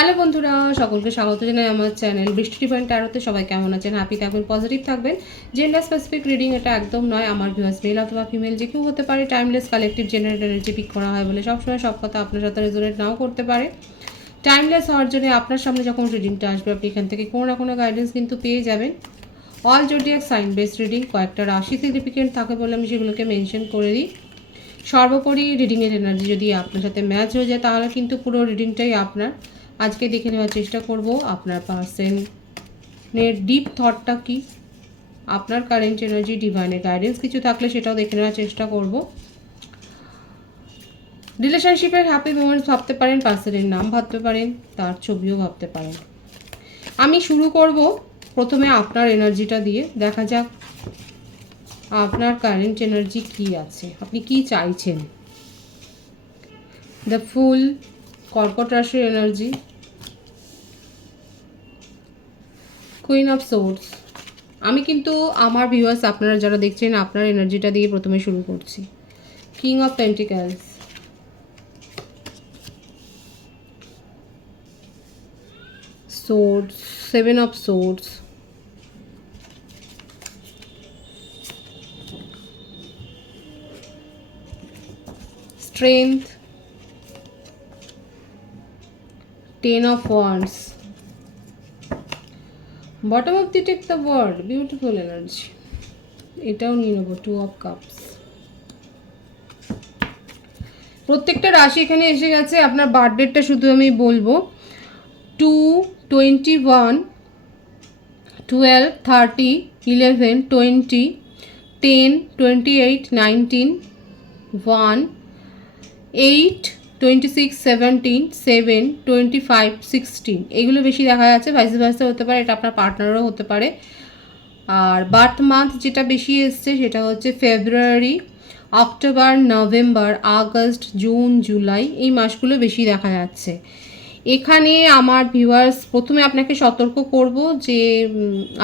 Hello বন্ধুরা, সকলকে স্বাগত জানাই আমার চ্যানেল বৃষ্টি ডিভাইন ট্যারোতে। সবাই কেমন আছেন? হ্যাপি থাকবেন, পজিটিভ থাকবেন। জেন্ডার স্পেসিফিক রিডিং এটা একদম নয়। আমার ভিউয়ার্স মেল অথবা ফিমেল যে কেউ হতে পারে। Timeless collective generate energy peak করা হয় বলে সবসময় সব কথা আপনার সাথে রেজোনেট নাও করতে পারে। টাইমলেস হওয়ার জন্য আপনার সামনে যখন রিডিংটা আসবে আপনি এখান থেকে কোনো না কোনো গাইডেন্স কিন্তু পেয়ে যাবেন। All zodiac sign base reading, কয়েকটা রাশি সিগনিফিকেন্ট থাকে বলে আমি সেগুলোকে মেনশন করে দিই। সর্বোপরি রিডিংয়ের এনার্জি যদি আপনার সাথে ম্যাচ হয়ে যায় তাহলে কিন্তু পুরো রিডিংটাই আপনার। আজকে দেখে নেওয়ার চেষ্টা করব আপনার পার্সনের ডিপ থটটা কি, আপনার কারেন্ট এনার্জি, ডিভাইনের গাইডেন্স কিছু থাকলে সেটাও দেখে নেওয়ার চেষ্টা করব। রিলেশনশিপের হ্যাপি মোমেন্টস ভাবতে পারেন, পার্সনের নাম ভাবতে পারেন, তার ছবিও ভাবতে পারেন। আমি শুরু করব প্রথমে আপনার এনার্জিটা দিয়ে। দেখা যাক আপনার কারেন্ট এনার্জি কি আছে, আপনি কি চাইছেন। দ্য ফুল, কর্কট রাশির এনার্জি, কুইন অফ সোর্স। আমি কিন্তু আমার ভিউয়ার্স আপনারা যারা দেখছেন আপনার এনার্জিটা দিয়ে প্রথমে শুরু করছি। King of pentacles, swords, seven of swords, strength, ten of wands, bottom of the deck the world, beautiful energy. এটাও নিয়ে নেবো, টু অফ কাপস। প্রত্যেকটা রাশি এখানে এসে গেছে। আপনার বার্থডেটা শুধু আমি বলবো 2/21, 12, 30, 11, 20, 10, 28, 19, 1, 8, 26, 17, 7, 25, 16 এগুলো বেশি দেখা যাচ্ছে। ভাইস ভার্সা হতে পারে, এটা আপনার পার্টনারও হতে পারে। আর বার্থ মান্থ যেটা বেশি এসছে সেটা হচ্ছে February, October, November, August, June, July, এই মাসগুলো বেশি দেখা যাচ্ছে। এখানে আমার ভিউয়ার্স প্রথমে আপনাকে সতর্ক করব যে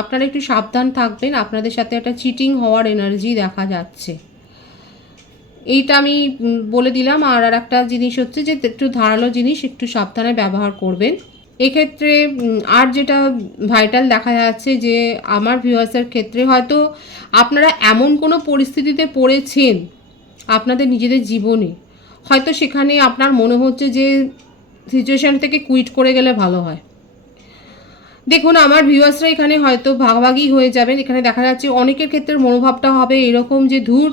আপনারা একটু সাবধান থাকবেন। আপনাদের সাথে একটা চিটিং হওয়ার এনার্জি দেখা যাচ্ছে, এইটা আমি বলে দিলাম। আর একটা জিনিস হচ্ছে যে একটু ধারালো জিনিস একটু সাবধানে ব্যবহার করবেন এক্ষেত্রে। আর যেটা ভাইটাল দেখা যাচ্ছে যে আমার ভিউয়ার্সের ক্ষেত্রে হয়তো আপনারা এমন কোনো পরিস্থিতিতে পড়েছেন আপনাদের নিজেদের জীবনে, হয়তো সেখানে আপনার মনে হচ্ছে যে সিচুয়েশান থেকে কুইট করে গেলে ভালো হয়। দেখুন আমার ভিউয়ার্সরা এখানে হয়তো ভাগাভাগি হয়ে যাবেন। এখানে দেখা যাচ্ছে অনেকের ক্ষেত্রে মনোভাবটা হবে এরকম যে ধুর,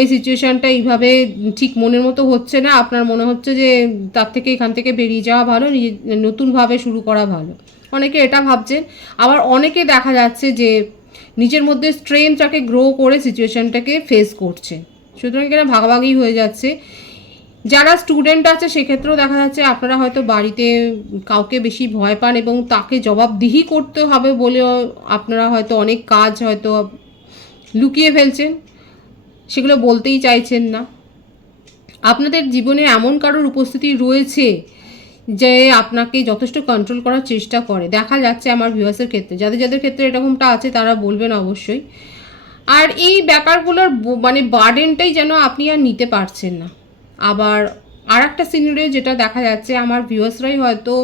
এই সিচুয়েশানটা এইভাবে ঠিক মনের মতো হচ্ছে না। আপনার মনে হচ্ছে যে তার থেকে এখান থেকে বেরিয়ে যাওয়া ভালো, নতুনভাবে শুরু করা ভালো। অনেকে এটা ভাবছেন। আবার অনেকে দেখা যাচ্ছে যে নিজের মধ্যে স্ট্রেংথটাকে গ্রো করে সিচুয়েশানটাকে ফেস করছে। সুতরাং এখানে ভাগাভাগি হয়ে যাচ্ছে। যারা স্টুডেন্ট আছে সেক্ষেত্রেও দেখা যাচ্ছে আপনারা হয়তো বাড়িতে কাউকে বেশি ভয় পান এবং তাকে জবাবদিহি করতে হবে বলেও আপনারা হয়তো অনেক কাজ হয়তো লুকিয়ে ফেলছেন, সেগুলো বলতেই চাইছেন না। আপনাদের জীবনে এমন কারোর উপস্থিতি রয়েছে যে আপনাকে যথেষ্ট কন্ট্রোল করার চেষ্টা করে, দেখা যাচ্ছে আমার ভিউয়ার্সের ক্ষেত্রে। যাদের যাদের ক্ষেত্রে এরকমটা আছে তারা বলবেন অবশ্যই। আর এই ব্যাপারগুলোর মানে বার্ডেনটাই যেন আপনি আর নিতে পারছেন না। আবার আর একটা সিনারিও যেটা দেখা যাচ্ছে আমার ভিউয়ার্সরাই হয়তো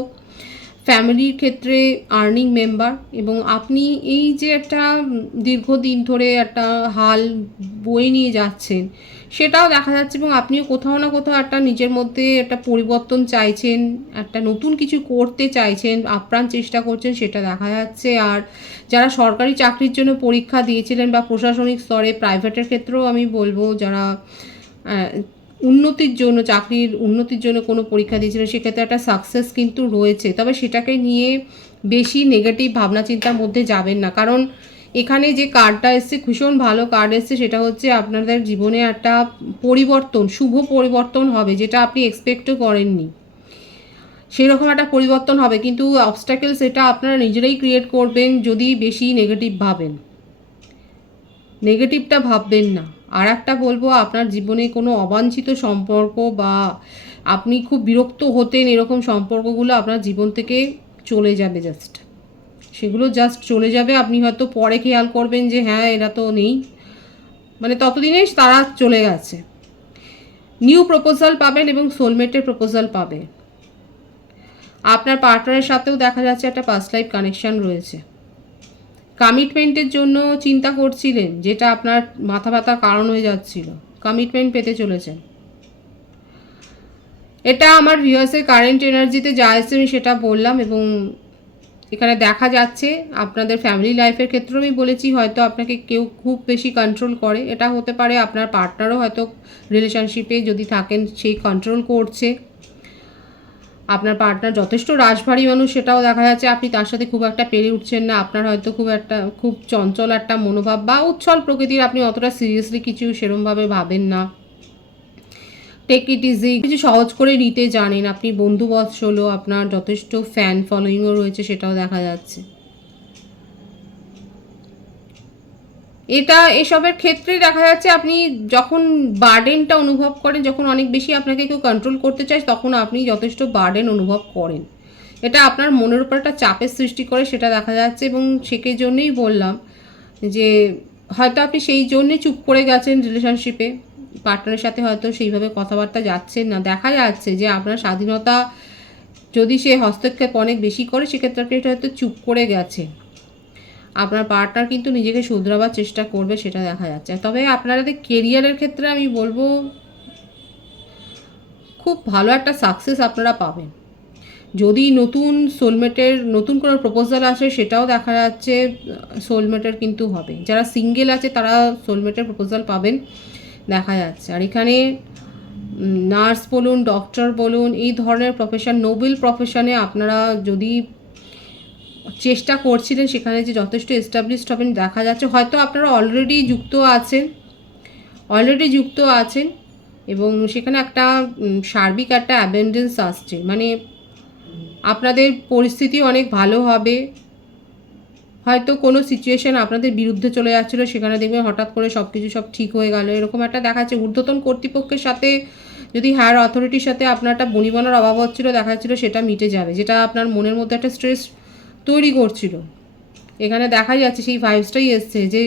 ফ্যামিলির ক্ষেত্রে আর্নিং মেম্বার, এবং আপনি এই যে একটা দীর্ঘদিন ধরে একটা হাল বয়ে নিয়ে যাচ্ছেন সেটাও দেখা যাচ্ছে, এবং আপনিও কোথাও না কোথাও একটা নিজের মধ্যে একটা পরিবর্তন চাইছেন, একটা নতুন কিছু করতে চাইছেন, আপ্রাণ চেষ্টা করছেন, সেটা দেখা যাচ্ছে। আর যারা সরকারি চাকরির জন্য পরীক্ষা দিয়েছিলেন বা প্রশাসনিক স্তরে প্রাইভেটের ক্ষেত্রেও আমি বলবো যারা উন্নতির জন্য, চাকরির উন্নতির জন্য কোনো পরীক্ষা দিয়েছিলেন সেক্ষেত্রে একটা সাকসেস কিন্তু রয়েছে। তবে সেটাকে নিয়ে বেশি নেগেটিভ ভাবনা চিন্তার মধ্যে যাবেন না, কারণ এখানে যে কার্ডটা এসছে ভীষণ ভালো কার্ড এসছে। সেটা হচ্ছে আপনাদের জীবনে একটা পরিবর্তন, শুভ পরিবর্তন হবে যেটা আপনি এক্সপেক্টও করেননি। সেরকম একটা পরিবর্তন হবে, কিন্তু অবস্ট্যাকেল সেটা আপনারা নিজেরাই ক্রিয়েট করবেন যদি বেশি নেগেটিভ ভাবেন। নেগেটিভটা ভাববেন না। আর একটা বলবো, আপনার জীবনে কোনো অবাঞ্ছিত সম্পর্ক বা আপনি খুব বিরক্ত হতেন এরকম সম্পর্কগুলো আপনার জীবন থেকে চলে যাবে। সেগুলো জাস্ট চলে যাবে। আপনি হয়তো পরে খেয়াল করবেন যে হ্যাঁ এরা তো নেই, মানে ততদিনে তারা চলে গেছে। নিউ প্রপোজাল পাবেন এবং সোলমেটের প্রপোজাল পাবে। আপনার পার্টনারের সাথেও দেখা যাচ্ছে একটা পাস্ট লাইফ কানেকশান রয়েছে। কমিটমেন্টের জন্য চিন্তা করছিলেন, যেটা আপনার মাথা ব্যথার কারণ হয়ে যাচ্ছিল, কমিটমেন্ট পেতে চলেছেন। এটা আমার ভিউয়ার্সের কারেন্ট এনার্জিতে যা এসে আমি সেটা বললাম। এবং এখানে দেখা যাচ্ছে আপনাদের ফ্যামিলি লাইফের ক্ষেত্রেও আমি বলেছি, হয়তো আপনাকে কেউ খুব বেশি কন্ট্রোল করে। এটা হতে পারে আপনার পার্টনারও হয়তো রিলেশনশিপে যদি থাকেন সেই কন্ট্রোল করছে। আপনার পার্টনার যথেষ্ট রাশভারী মানুষ, সেটাও দেখা যাচ্ছে। আপনি তার সাথে খুব একটা পেরে উঠছেন না। আপনার হয়তো খুব চঞ্চল একটা মনোভাব বা উচ্ছল প্রকৃতির, আপনি অতটা সিরিয়াসলি কিছু সেরমভাবে ভাবেন না। টেক ইট ইজি, কিছু সহজ করে নিতে জানেন আপনি। বন্ধুবৎসলও আপনার যথেষ্ট ফ্যান ফলোয়িংও রয়েছে, সেটাও দেখা যাচ্ছে। এসবের ক্ষেত্রে দেখা যাচ্ছে আপনি যখন বার্ডেনটা অনুভব করেন, যখন অনেক বেশি আপনাকে কেউ কন্ট্রোল করতে চায়, তখন আপনি যথেষ্ট বার্ডেন অনুভব করেন। এটা আপনার মনের উপর একটা চাপের সৃষ্টি করে, সেটা দেখা যাচ্ছে। এবং সেই জন্যই বললাম যে হয়তো আপনি সেই জন্যই চুপ করে গেছেন রিলেশনশিপে। পার্টনারের সাথে হয়তো সেইভাবে কথাবার্তা যাচ্ছেন না। দেখা যাচ্ছে যে আপনার স্বাধীনতা যদি সে হস্তক্ষেপ অনেক বেশি করে, সেক্ষেত্রে আপনি হয়তো চুপ করে গেছে। আপনার পার্টনার কিন্তু নিজেকে শুধরাবার চেষ্টা করবে, সেটা দেখা যাচ্ছে। তবে আপনাদের কেরিয়ারের ক্ষেত্রে আমি বলবো খুব ভালো একটা সাকসেস আপনারা পাবেন। যদি নতুন কোনো প্রপোজাল আসে, সেটাও দেখা যাচ্ছে সোলমেটের কিন্তু হবে। যারা সিঙ্গেল আছে তারা সোলমেটের প্রপোজাল পাবেন দেখা যাচ্ছে। আর এখানে নার্স বলুন, ডক্টর বলুন, এই ধরনের প্রফেশন, নোবেল প্রফেশনে আপনারা যদি চেষ্টা করছিলেন, সেখানে যে যথেষ্ট এস্টাবলিশড হবেন দেখা যাচ্ছে। হয়তো আপনারা অলরেডি যুক্ত আছেন এবং সেখানে একটা সার্বিক একটা অ্যাবেন্ডেন্স আসছে। মানে আপনাদের পরিস্থিতি অনেক ভালো হবে। হয়তো কোনো সিচুয়েশন আপনাদের বিরুদ্ধে চলে যাচ্ছিলো, সেখানে দেখবেন হঠাৎ করে সব ঠিক হয়ে গেল, এরকম একটা দেখাচ্ছে। ঊর্ধ্বতন কর্তৃপক্ষের সাথে যদি হায়ার অথরিটির সাথে আপনার একটা বনিবনার অভাব হচ্ছিলো দেখা যাচ্ছিলো, সেটা মিটে যাবে। যেটা আপনার মনের মধ্যে একটা স্ট্রেস তৈরি করছিল, এখানে দেখা যাচ্ছে সেই ভাইবসটাই এসছে। যে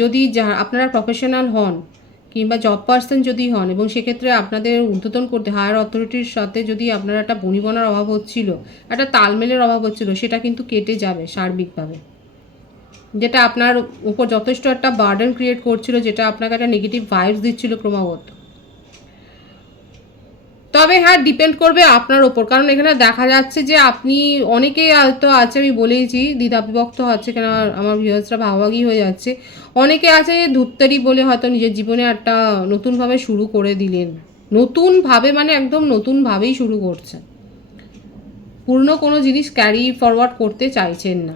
যদি আপনারা প্রফেশনাল হন কিংবা জব পার্সন যদি হন, এবং সেক্ষেত্রে আপনাদের ঊর্ধ্বতন করতে হায়ার অথরিটির সাথে যদি আপনার একটা বনিবনার অভাব হচ্ছিল, একটা তালমেলের অভাব হচ্ছিল, সেটা কিন্তু কেটে যাবে সার্বিকভাবে। যেটা আপনার উপর যথেষ্ট একটা বার্ডেন ক্রিয়েট করছিল, যেটা আপনাকে একটা নেগেটিভ ভাইবস দিচ্ছিল ক্রমাগত। তবে হ্যাঁ, ডিপেন্ড করবে আপনার ওপর। কারণ এখানে দেখা যাচ্ছে যে আপনি অনেকেই হয়তো আছে, আমি বলেইছি দ্বিধাবিভক্ত হচ্ছে, কেন আমার ভিউয়ার্সরা ভাগাভাগি হয়ে যাচ্ছে। অনেকে আছে ধূর্তেরই বলে হয়তো নিজের জীবনে একটা নতুনভাবে শুরু করে দিলেন। নতুনভাবে মানে একদম নতুনভাবেই শুরু করছেন। পুরনো কোনো জিনিস ক্যারি ফরওয়ার্ড করতে চাইছেন না।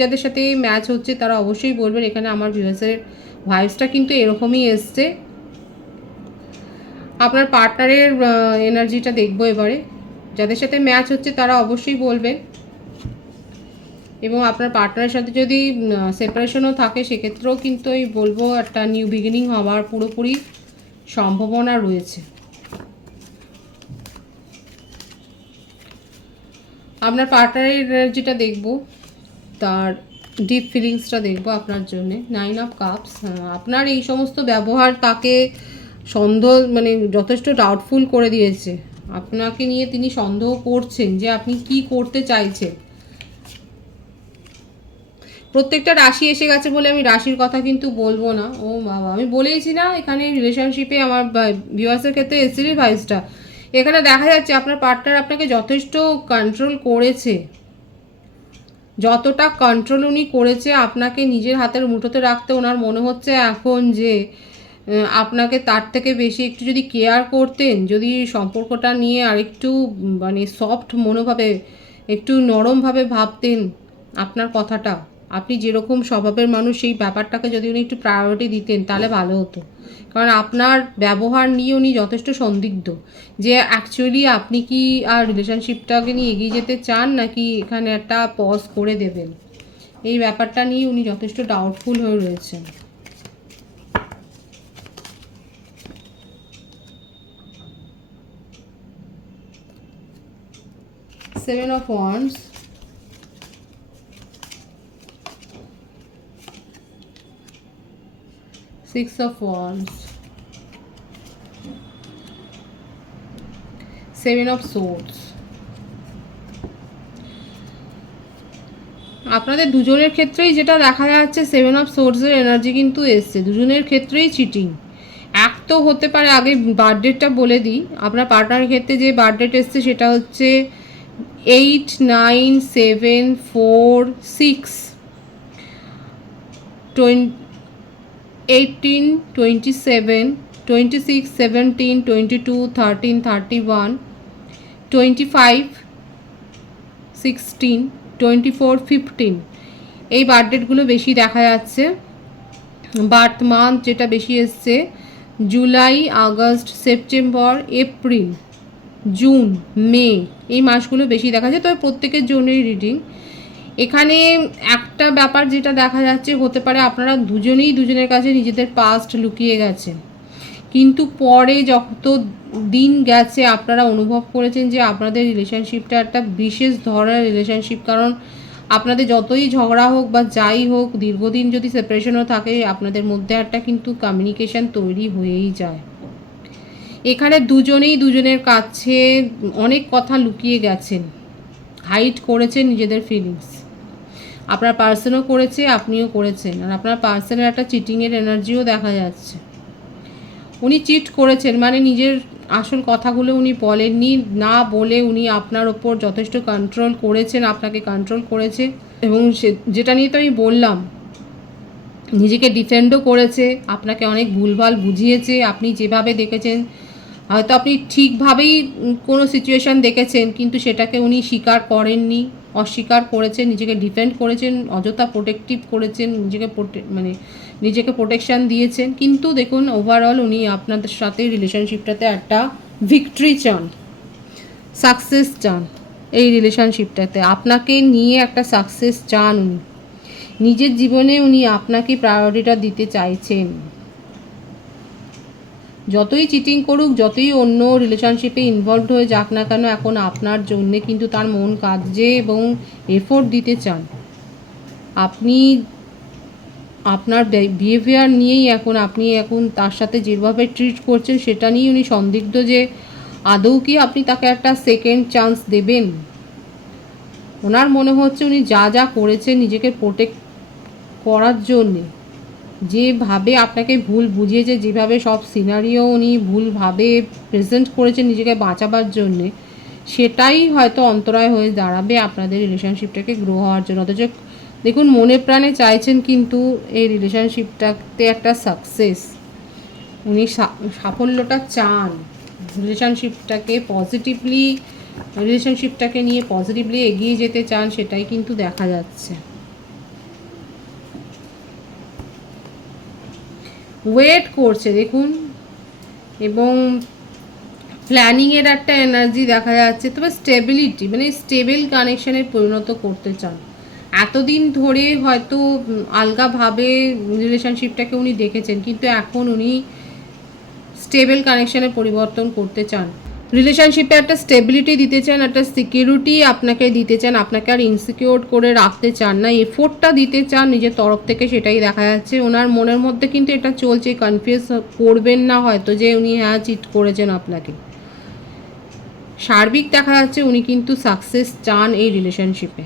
যাদের সাথে ম্যাচ হচ্ছে তারা অবশ্যই বলবেন। এখানে আমার ভিউয়ার্সের ভাইবসটা কিন্তু এরকমই এসছে। আপনার পার্টনারের এনার্জিটা দেখবো এবারে। যাদের সাথে ম্যাচ হচ্ছে তারা অবশ্যই বলবেন। এবং আপনার পার্টনারের সাথে যদি সেপারেশনও থাকে, সেক্ষেত্রেও কিন্তু আমি বলবো একটা নিউ বিগিনিং হওয়ার পুরোপুরি সম্ভাবনা রয়েছে। আপনার পার্টনারের এনার্জিটা দেখবো, তার ডিপ ফিলিংসটা দেখবো আপনার জন্যে। 9 অফ কাপস। আপনার এই সমস্ত ব্যবহার তাকে মানে যথেষ্ট ডাউটফুল করে দিয়েছে। আপনাকে নিয়ে তিনি সন্দেহ করছেন যে আপনি কি করতে চাইছেন। প্রত্যেকটা রাশি এসে গেছে বলে আমি রাশির কথা কিন্তু বলবো না। ও বাবা, আমি বলেইছি না এখানে রিলেশনশিপে আমার ভিউয়ার্সের ক্ষেত্রে এসেছিলি ভাইসটা। এখানে দেখা যাচ্ছে আপনার পার্টনার আপনাকে যথেষ্ট কন্ট্রোল করেছে। যতটা কন্ট্রোল উনি করেছে আপনাকে নিজের হাতের মুঠোতে রাখতে, ওনার মনে হচ্ছে এখন যে আপনাকে তার থেকে বেশি একটু যদি কেয়ার করতেন, যদি সম্পর্কটা নিয়ে আরেকটু মানে সফট মনোভাবে, একটু নরমভাবে ভাবতেন আপনার কথাটা, আপনি যেরকম স্বভাবের মানুষ সেই ব্যাপারটাকে যদি উনি একটু প্রায়োরিটি দিতেন, তাহলে ভালো হতো। কারণ আপনার ব্যবহার নিয়ে উনি যথেষ্ট সন্দিগ্ধ যে অ্যাকচুয়ালি আপনি কি আর রিলেশনশিপটাকে নিয়ে এগিয়ে যেতে চান, নাকি এখানে একটা পজ করে দেবেন। এই ব্যাপারটা নিয়ে উনি যথেষ্ট ডাউটফুল হয়ে রয়েছেন। Seven of Wands, Six of Wands, Seven of Swords, আপনাদের দুজনের ক্ষেত্রেই যেটা দেখা যাচ্ছে 7 অফ সোর্সের এনার্জি কিন্তু এসছে, দুজনের ক্ষেত্রেই চিটিং। এক তো হতে পারে, আগে বার্থডেটা বলে দিই, আপনার পার্টনারের ক্ষেত্রে যে বার্থডেট এসছে সেটা হচ্ছে 8, 9, 7, 4, 6, 18, 27, 26, 17, 22, 13, 31, 25, 16, 24, 15, এই বার্থডেটগুলো বেশি দেখা যাচ্ছে। বার্থ মান্থ যেটা বেশি এসছে July, August, September, April, June, May, এই মাসগুলো বেশি দেখা যায়। তবে প্রত্যেকের জন্যই রিডিং। এখানে একটা ব্যাপার যেটা দেখা যাচ্ছে, হতে পারে আপনারা দুজনেই দুজনের কাছে নিজেদের পাস্ট লুকিয়ে গেছেন, কিন্তু পরে যত দিন গেছে আপনারা অনুভব করেছেন যে আপনাদের রিলেশনশিপটা একটা বিশেষ ধরনের রিলেশনশিপ। কারণ আপনাদের যতই ঝগড়া হোক বা যাই হোক, দীর্ঘদিন যদি সেপারেশনও থাকে, আপনাদের মধ্যে একটা কিন্তু কমিউনিকেশন তৈরি হয়েই যায়। এখানে দুজনেই দুজনের কাছে অনেক কথা লুকিয়ে গেছেন, হাইড করেছেন নিজেদের ফিলিংস। আপনার পার্সনও করেছে, আপনিও করেছেন। আর আপনার পার্সনের একটা চিটিংয়ের এনার্জিও দেখা যাচ্ছে। উনি চিট করেছেন, মানে নিজের আসল কথাগুলো উনি বলেননি, না বলে উনি আপনার ওপর যথেষ্ট কন্ট্রোল করেছেন, আপনাকে কন্ট্রোল করেছে। এবং সে যেটা নিয়ে তো আমি বললাম, নিজেকে ডিফেন্ডও করেছে, আপনাকে অনেক ভুলভাল বুঝিয়েছে। আপনি যেভাবে দেখেছেন, হয়তো আপনি ঠিকভাবেই কোনো সিচুয়েশান দেখেছেন, কিন্তু সেটাকে উনি স্বীকার করেননি, অস্বীকার করেছেন, নিজেকে ডিফেন্ড করেছেন, অযথা প্রোটেক্টিভ করেছেন, নিজেকে প্রোটেকশান দিয়েছেন। কিন্তু দেখুন, ওভারঅল উনি আপনাদের সাথে রিলেশনশিপটাতে একটা ভিক্টরি চান, সাকসেস চান। এই রিলেশনশিপটাতে আপনাকে নিয়ে একটা সাকসেস চান উনি। নিজের জীবনে উনি আপনাকে প্রায়োরিটিটা দিতে চাইছেন। যতই চিটিং করুক, যতই অন্য রিলেশনশিপে ইনভলভড হয়ে যাক না কেন, এখন আপনার জন্যে কিন্তু তার মন কাঁদছে এবং এফোর্ট দিতে চান। আপনি আপনার বিহেভিয়ার নিয়েই আপনি এখন তার সাথে যেভাবে ট্রিট করছেন সেটা নিয়েই উনি সন্দিগ্ধ যে আদৌ কি আপনি তাকে একটা সেকেন্ড চান্স দেবেন। ওনার মনে হচ্ছে উনি যা যা করেছেন নিজেকে প্রোটেক্ট করার জন্যে, যেভাবে আপনাকে ভুল বুঝিয়েছে, যেভাবে সব সিনারিও উনি ভুলভাবে প্রেজেন্ট করেছেন নিজেকে বাঁচাবার জন্যে, সেটাই হয়তো অন্তরায় হয়ে দাঁড়াবে আপনাদের রিলেশনশিপটাকে গ্রো হওয়ার জন্য। অথচ দেখুন, মনে প্রাণে চাইছেন কিন্তু এই রিলেশনশিপটাতে একটা সাকসেস, উনি সাফল্যটা চান, রিলেশনশিপটাকে নিয়ে পজিটিভলি এগিয়ে যেতে চান, সেটাই কিন্তু দেখা যাচ্ছে। ওয়েট করছে দেখুন, এবং প্ল্যানিংয়ের একটা এনার্জি দেখা যাচ্ছে। তবে স্টেবিলিটি, মানে স্টেবল কানেকশানে পরিণত করতে চান। এতদিন ধরে হয়তো আলগাভাবে রিলেশনশিপটাকে উনি দেখেছেন, কিন্তু এখন উনি স্টেবল কানেকশানে পরিবর্তন করতে চান। রিলেশনশিপে একটা স্টেবিলিটি দিতে চান, একটা সিকিউরিটি আপনাকে দিতে চান, আপনাকে আর ইনসিকিউর করে রাখতে চান না, এফোর্টটা দিতে চান নিজের তরফ থেকে, সেটাই দেখা যাচ্ছে। ওনার মনের মধ্যে কিন্তু এটা চলছে, কনফিউজ করবেন না হয়তো যে উনি হ্যাঁ চিট করেছেন আপনাকে। সার্বিক দেখা যাচ্ছে উনি কিন্তু সাকসেস চান এই রিলেশনশিপে।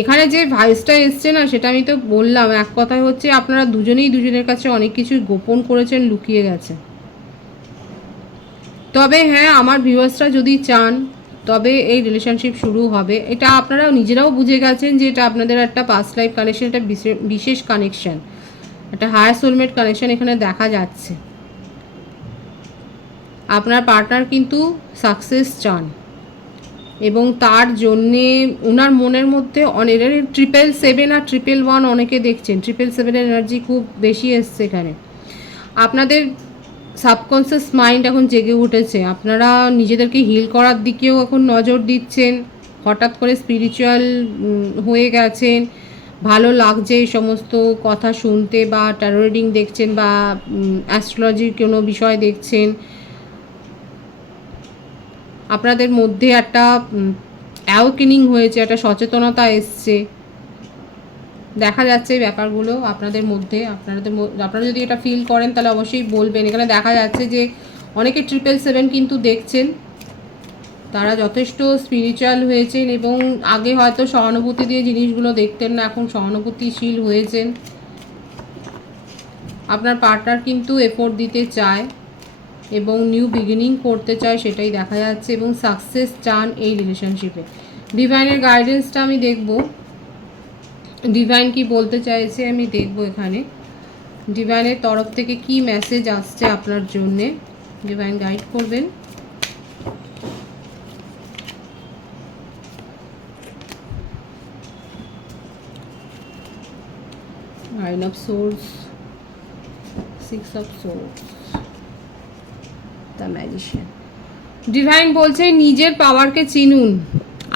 এখানে যে ভাইসটা এসছে না, সেটা আমি তো বললাম, এক কথায় হচ্ছে আপনারা দুজনেই দুজনের কাছে অনেক কিছু গোপন করেছেন, লুকিয়ে গেছে। তবে হ্যাঁ, আমার ভিউয়ার্সরা যদি চান তবে এই রিলেশনশিপ শুরু হবে। এটা আপনারা নিজেরাও বুঝে গেছেন যে এটা আপনাদের একটা পাস্ট লাইফ কানেকশন, একটা বিশেষ কানেকশন, একটা হায়ার সোলমেট কানেকশন এখানে দেখা যাচ্ছে। আপনার পার্টনার কিন্তু সাকসেস চান, এবং তার জন্যে ওনার মনের মধ্যে অনেক 777 আর 111 অনেকে দেখছেন। 777 এনার্জি খুব বেশি এসছে এখানে। আপনাদের সাবকনসিয়াস মাইন্ড এখন জেগে উঠেছে, আপনারা নিজেদেরকে হিল করার দিকেও এখন নজর দিচ্ছেন। হঠাৎ করে স্পিরিচুয়াল হয়ে গেছেন, ভালো লাগছে এই সমস্ত কথা শুনতে, বা ট্যারো রিডিং দেখছেন, বা অ্যাস্ট্রোলজির কোনো বিষয় দেখছেন। আপনাদের মধ্যে একটা অ্যাওকেনিং হয়েছে, একটা সচেতনতা এসছে, দেখা যাচ্ছে এই ব্যাপারগুলো আপনাদের মধ্যে। আপনারা যদি এটা ফিল করেন তাহলে অবশ্যই বলবেন। এখানে দেখা যাচ্ছে যে অনেকে 777 কিন্তু দেখছেন, তারা যথেষ্ট স্পিরিচুয়াল হয়েছেন এবং আগে হয়তো সহানুভূতি দিয়ে জিনিসগুলো দেখতেন না, এখন সহানুভূতিশীল হয়েছেন। আপনার পার্টনার কিন্তু এফোর্ট দিতে চায় এবং নিউ বিগিনিং করতে চায়, সেটাই দেখা যাচ্ছে, এবং সাকসেস চান এই রিলেশনশিপে। ডিভাইনের গাইডেন্সটা আমি দেখব, ডিভাইন কি বলতে চাইছে আমি দেখব এখানে। ডিভাইনের তরফ থেকে কি মেসেজ আসছে আপনার জন্যে, ডিভাইন গাইড করবেন। Nine of Swords, Six of Swords, The Magician. Divine বলছে নিজের পাওয়ারকে চিনুন,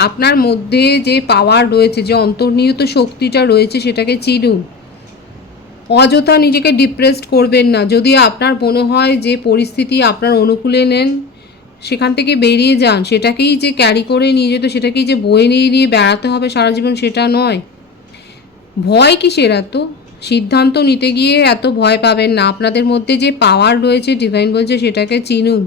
আপনার মধ্যে যে পাওয়ার রয়েছে, যে অন্তর্নিহিত শক্তিটা রয়েছে সেটাকে চিনুন। অযথা নিজেকে ডিপ্রেসড করবেন না। যদি আপনার মনে হয় যে পরিস্থিতি আপনার অনুকূলে নেন, সেখান থেকে বেরিয়ে যান। সেটাকেই যে ক্যারি করে নিয়ে যেত, সেটাকেই যে বয়ে নিয়ে নিয়ে বেড়াতে হবে সারা জীবন, সেটা নয়। ভয় কিসের এত? সিদ্ধান্ত নিতে গিয়ে এত ভয় পাবেন না। আপনাদের মধ্যে যে পাওয়ার রয়েছে, ডিভাইন বলছে সেটাকে চিনুন,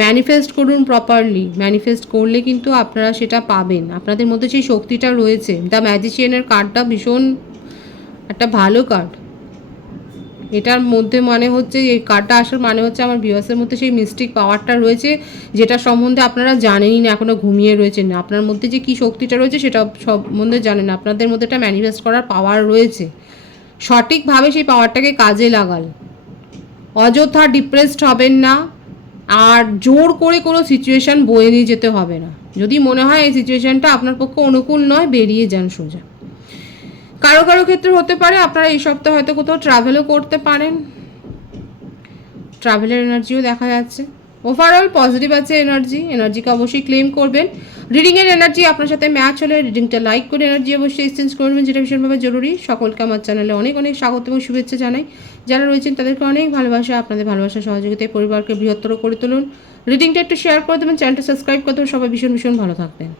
ম্যানিফেস্ট করুন প্রপারলি। ম্যানিফেস্ট করলে কিন্তু আপনারা সেটা পাবেন। আপনাদের মধ্যে সেই শক্তিটা রয়েছে। দ্য ম্যাজিশিয়ানের কার্ডটা ভীষণ একটা ভালো কার্ড। এটার মধ্যে মানে হচ্ছে, এই কার্ডটা আসার মানে হচ্ছে আমার ভিউয়ার্সের মধ্যে সেই মিস্টিক পাওয়ারটা রয়েছে, যেটা সম্বন্ধে আপনারা জানেনই না, এখনও ঘুমিয়ে রয়েছেন না। আপনার মধ্যে যে কী শক্তিটা রয়েছে সেটা সম্বন্ধে জানেন না। আপনাদের মধ্যে একটা ম্যানিফেস্ট করার পাওয়ার রয়েছে। সঠিকভাবে সেই পাওয়ারটাকে কাজে লাগাল। অযথা ডিপ্রেসড হবেন না, আর জোর করে কোনো সিচুয়েশান বয়ে নিয়ে যেতে হবে না। যদি মনে হয় এই সিচুয়েশানটা আপনার পক্ষে অনুকূল নয়, বেরিয়ে যান সোজা। কারো কারো ক্ষেত্রে হতে পারে আপনারা এই সপ্তাহে হয়তো কোথাও ট্রাভেলও করতে পারেন, ট্রাভেলের এনার্জিও দেখা যাচ্ছে। ওভারঅল পজিটিভ আছে এনার্জিকে অবশ্যই ক্লেম করবেন। রিডিংয়ের এনার্জি আপনার সাথে ম্যাচ হলে রিডিংটা লাইক করে এনার্জি অবশ্যই এক্সচেঞ্জ করবেন, যেটা ভীষণভাবে জরুরি। সকলকে আমার চ্যানেলে অনেক অনেক স্বাগত এবং শুভেচ্ছা জানাই। যারা রয়েছেন তাদেরকে অনেক ভালোবাসা। আপনাদের ভালোবাসা সহযোগিতায় পরিবারকে বৃহত্তর করে তুলুন। রিডিংটা একটু শেয়ার করে দেবেন, চ্যানেলটা সাবস্ক্রাইব করে দেবেন। সবাই ভীষণ ভীষণ ভালো থাকবেন।